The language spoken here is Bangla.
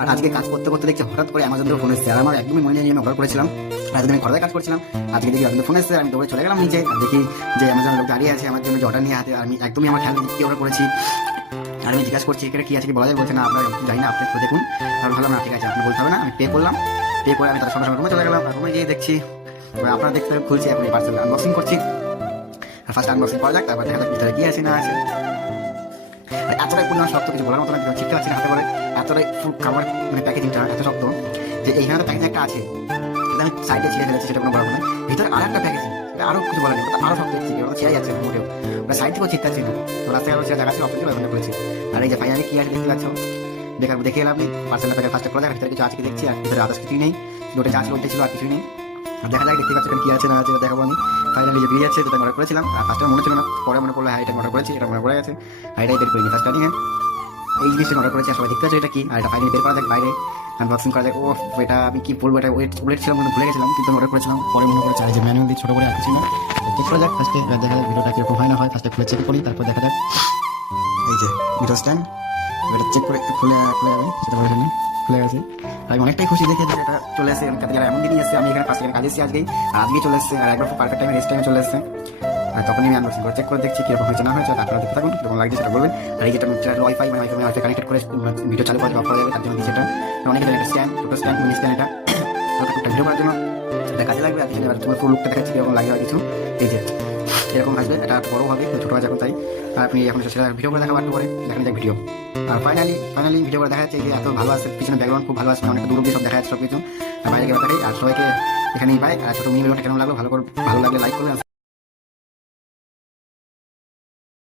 আর আজকে কাজ করতে করতে দেখছি হঠাৎ করে অ্যামাজন থেকে ফোন এসেছে, আর আমার একদমই মনে নেই আমি অর্ডার করেছিলাম। আজকে আমি ঘরে কাজ করছিলাম, আজকে দেখি আপনাদের ফোন এসেছে, আমি দৌড়ে চলে গেলাম নিচে, আর দেখি যে অ্যামাজনের লোক দাঁড়িয়ে আছে আমার জন্য অর্ডার নিয়ে হাতে। আমি একদমই আমার খেয়াল নেই কি অর্ডার করেছি, আর আমি জিজ্ঞাসা করছি এখানে কি আছে কি বলা যায়, বলছে না আপনার জানি না, আপনি একটু দেখুন। তাহলে ভালো না, ঠিক আছে আপনি বলতে হবে না, আমি পে করলাম। পে করে আমি তার সঙ্গে সঙ্গে রুমে চলে গেলাম, আর রুমে গিয়ে দেখছি আপনারা দেখতে খুলছি, আপনি পার্সেল আনবক্সিং করছি। আর ফার্স্ট আনবক্সিং করা যাক, তারপর দেখা যাক ভিতরে কি আছে না আছে। এতটাই পরিমাণ শক্ত, কিছু বলার মতো না, শিখতে পারছি না হাতে করে। এতটাই ফুল খাবার মানে প্যাকেজিংটা এত শক্ত যে এইখানে তো প্যাকেজিং একটা আছে, সেটা আমি সাইডে ছিঁড়ে ফেলেছি, সেটা কোনো বড় না। ভিতরে আর একটা প্যাকেজিং, আরো কিছু বলা নেই, আরো শক্ত দেখছি, ওটা ছিঁড়ে যাচ্ছে মোটেও, ওটা সাইড থেকেও শিখতে না। তো রাস্তায় আরো জায়গা ছিল, অপশন ছিল, ওখানে করেছি। আর এই যে ফাইনালি কি আছে দেখতে পাচ্ছ, দেখার দেখে এলাম নেই পার্সেলটা প্যাকেট ফার্স্টে খোলা যায়, ভিতরে কিছু আছে কি দেখছি, আর ভিতরে আদার্স কিছুই নেই, ওটা যা ছিল ওইটাই ছিল, আর কিছুই নেই। আর দেখা যাক দেখতে পাচ্ছ এখানে কি আছে না আছে, দেখাবো আমি। ফাইনালি যে বেরিয়ে যাচ্ছে, যেটা অর্ডার করেছিলাম, আর ফার্স্টে মনে ছিল না, পরে মনে পড়লো হ্যাঁ এটা অর্ডার করেছি, এটা মনে পড়ে গেছে, আর এটাই বের করিনি ফার্স্ট টাইম। এই জিনিসটা অর্ডার করেছি, সবাই দেখতে পাচ্ছ এটা কি, আর এটা ফাইনালি বের করা যাক বাইরে, আনবক্সিং করা যাক। ও এটা আমি কি বলবো, এটা ওয়েট ছিলাম কিন্তু ভুলে গেছিলাম, কিন্তু অর্ডার করেছিলাম, পরে মনে পড়েছে যে ম্যানুয়াল দিয়ে ছোট করে আঁকছি না। চেক করা যাক ফার্স্টে, দেখা যাক ভিডিওটা কিরকম হয় না হয়, ফার্স্টে খুলে চেক করি, তারপর দেখা যাক। এই যে ভিডিও স্ট্যান্ড, এটা চেক করে খুলে যাবে, সেটা বলে ফেলি, খুলে গেছে। আমি অনেকটাই খুশি দেখে যে এটা চলে আসে, এমন দিনই আসছে, আমি এখানে ফার্স্ট কাজে এসেছি আজকেই, আর আজকেই চলে এসছে, আর একবার পারফেক্ট টাইমে রেস্ট টাইমে চলে এসছে। আর তখনই আমি আনবক্সিং করে চেক করে দেখছি কিরকম হয়েছে না হয়েছে, আপনারা দেখতে থাকুন কিরকম লাগছে সেটা বলবেন। আর এই যেটা ওয়াইফাই মানে ওয়াইফাই কানেক্টেড করে ভিডিও চালু করা অফ করা যাবে, তার জন্য সেটা অনেক একটা স্ক্যান, ছোটো স্ক্যান, মিনি স্ক্যান, এটা একটা ভিডিও করার জন্য এটা কাজে লাগবে। আর এখানে তোমার ফুল লুকটা দেখাচ্ছি কিরকম লাগে আর কিছু, এই যে এরকম আসবে, এটা বড় হবে, ছোটো আছে এখন তাই। আর আপনি এখন সেটা ভিডিও করে দেখাবো একটু পরে, দেখানো যাক ভিডিও। আর ফাইনালি ভিডিও করে দেখা যাচ্ছে যে এত ভালো আছে, পিছনে ব্যাকগ্রাউন্ড খুব ভালো আছে, অনেক দূর অব্দি সব দেখা যাচ্ছে সব কিছু। আর বাইরে গিয়ে দেখাই, আর সবাইকে এখানেই পাই। আর ছোটো মিনি ভিডিওটা কেমন লাগলো, ভালো লাগলে লাইক করবেন।